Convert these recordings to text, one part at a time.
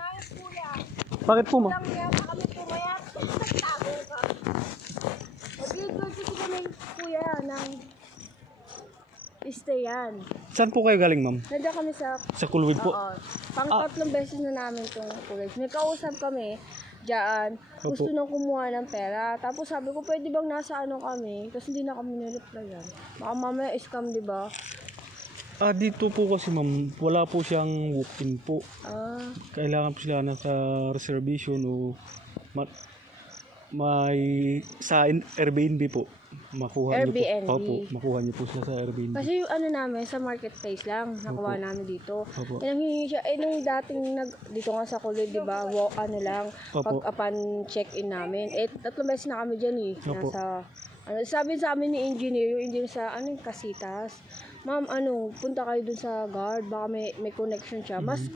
namin kuya. Bakit po, ma'am? Lang yan, kami tumaya. Nagtago ka. Mag-i-emergency kami kuya ng stayan. Saan po kayo galing, ma'am? Nandiyan kami sa... Sa Kulwid po. Oo. Pang-tatlong beses na namin itong college. May kausap kami dyan. Gusto Opo. nang kumuha ng pera. Tapos sabi ko, pwede bang nasa ano kami? Kasi hindi na kami nireplyan. Baka mamaya scam, di ba? Dito po kasi, ma'am, wala po siyang walk-in po. Kailangan po sila nasa reservation o may sa Airbnb po. Makuha niyo Airbnb. po. Opo, makuha niyo po sila sa Airbnb. Kasi yung ano namin, sa marketplace lang, nakuha namin dito. Opo. Eh, nanghingi siya, nung dating dito nga sa Kulid, di ba, walk, ano lang, Opo. upon check-in namin. 3 beses na kami dyan eh. Opo. Nasa, sabi sa amin ni engineer, yung engineer sa, yung Casitas, ma'am, punta kayo dun sa guard, baka may connection siya. Mas,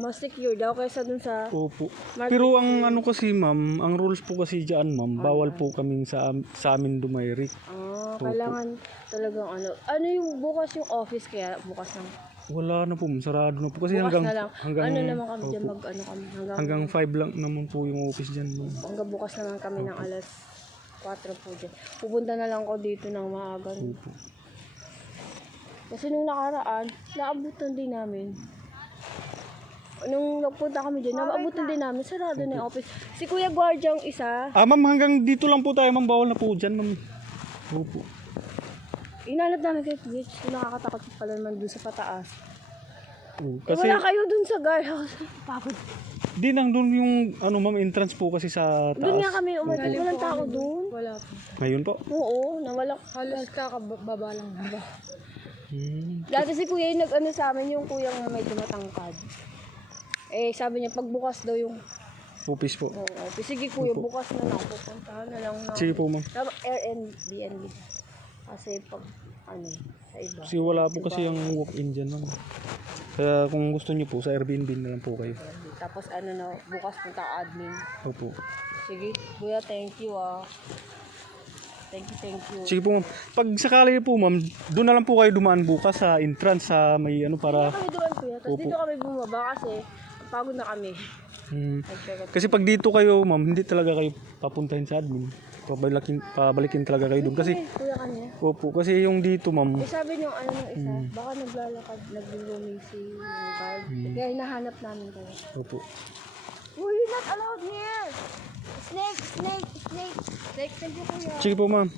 mas secure daw kaysa dun sa... Opo. Pero ang ano kasi, ma'am, ang rules po kasi diyan, ma'am, bawal po kaming sa amin dumayrik. Kailangan talagang ano yung bukas yung office kaya bukas ng... Wala na po, ma'am, sarado na po kasi Bukas hanggang na lang. hanggang Ano naman kami dyan, opo. kami, Hanggang 5 lang naman po yung office diyan, ma'am. hanggang bukas naman kami ng alas 4 po dyan. Pupunta na lang ko dito ng maaga. Opo. Kasi nung nakaraan, naabutan din namin. Nung nagpunta kami dyan, naabutan din namin. Sarado na yung office. Si Kuya Guardia yung isa. Ma'am, hanggang dito lang po tayo, ma'am, bawal na po diyan, ma'am. Opo. Inalap namin kay Twitch. Nakakatakot pala naman dun sa pataas. Kasi Wala kayo dun sa guardhouse. Pagod. di nang doon yung ano, ma'am, entrance po kasi sa taas. Doon nga kami umalis. Walang tao doon. Wala po. Ngayon po. Oo, nawala. Halos kakababa lang ba? Hmm. Dati si Kuya yung nag-ano sa amin, yung kuya nga medyo matangkad. Sabi niya, pagbukas daw yung... Office po. Oo, sige Kuya, bukas na lang. Pupuntahan na lang na. Sige po, ma'am. Airbnb. Kasi pag, sa iba. Kasi wala po kasi yung walk-in dyan, ma'am. Kaya kung gusto niyo po, sa Airbnb na lang po kayo. Tapos bukas punta admin. Opo. Sige, Kuya, thank you Thank you. Sige po, ma'am. Pag sakali po, ma'am, doon na lang po kayo dumaan bukas sa entrance sa may para... Kami doon Kuya, tapos dito kami bumaba kasi pagod na kami. Kasi pag dito kayo, ma'am, hindi talaga kayo papuntahin sa admin. Pabalikin talaga kayo doon. Kasi, Kuya kanya. opo, kasi yung dito, ma'am, Sabi niyo ng isa, baka naglalakad, naglulumi si guard. Kaya hinahanap namin kayo. opo. Oh, you're not allowed here! Snake! Thank you, Kuya. Sige po, ma'am.